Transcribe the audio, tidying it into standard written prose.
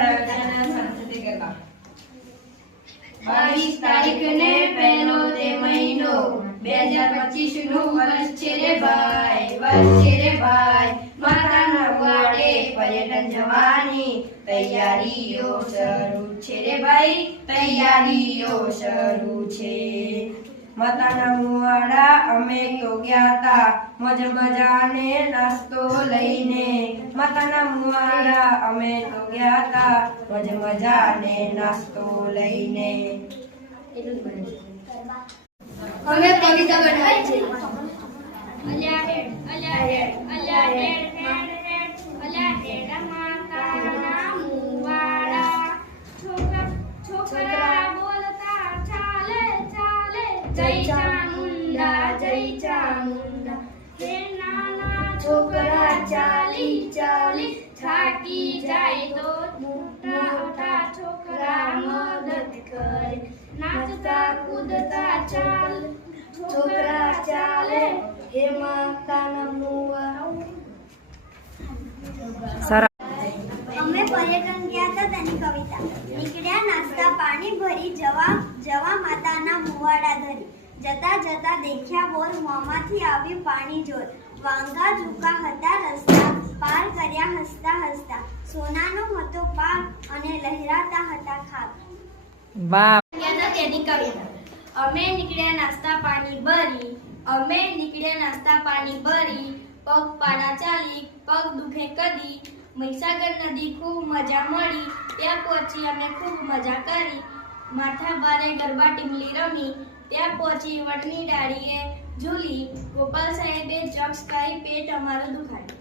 22 તારીખ ને પહેલો તે મહિનો 2025 નું વર્ષ છે રે ભાઈ, માતાના વાડે પર્યટન જવાની તૈયારીઓ શરૂ છે રે ભાઈ, તૈયારીઓ શરૂ છે. માતાના મુવાડા અમે તો ગયા તા મજ મજાને નાસ્તો લઈને, માતાના મુવાડા અમે તો ગયા તા મજ મજાને નાસ્તો લઈને. અમે કવિતા બનાવી છે. અલ્યા હેડ માતાના મુવાડા, છોકરા બોલતા ચાલે જય ચામુંડા. હે નાના છોકરા ચાલી થાકી જાય તો મોટા છોકરા મદદ કરે, નાચતા કૂદતા છોકરા ચાલે હે માતાના મુવાડા. અમે પર્યટન ગયા હતા તેની કવિતા. નીકળ્યા નાસ્તા પાણી ભરી જવા માતાના મુવાડા ધરી, જતા દેખ્યા બોર મોંમાંથી આવ્યું પાણી જોર, વાંગા ઝૂકા હતા રસ્તા પાર કર્યા હસતા, સોનાનો હતો પાક અને લહેરાતા હતા ખાક. તેની કવિતા. અમે નીકળ્યા નાસ્તા પાણી ભરી, પગ પાડા ચાલી પગ દુખે કદી, મહીસાગર નદી ખૂબ મજા મળી, ત્યાં પહોંચી અમે ખૂબ મજા કરી, માથા બારે ગરબા ટીમલી રમી, ત્યાં પહોંચી વડની ડાળીએ ઝૂલી, ગોપાલ સાહેબે જગ્સ ખાઈ પેટ અમારું દુખાયું.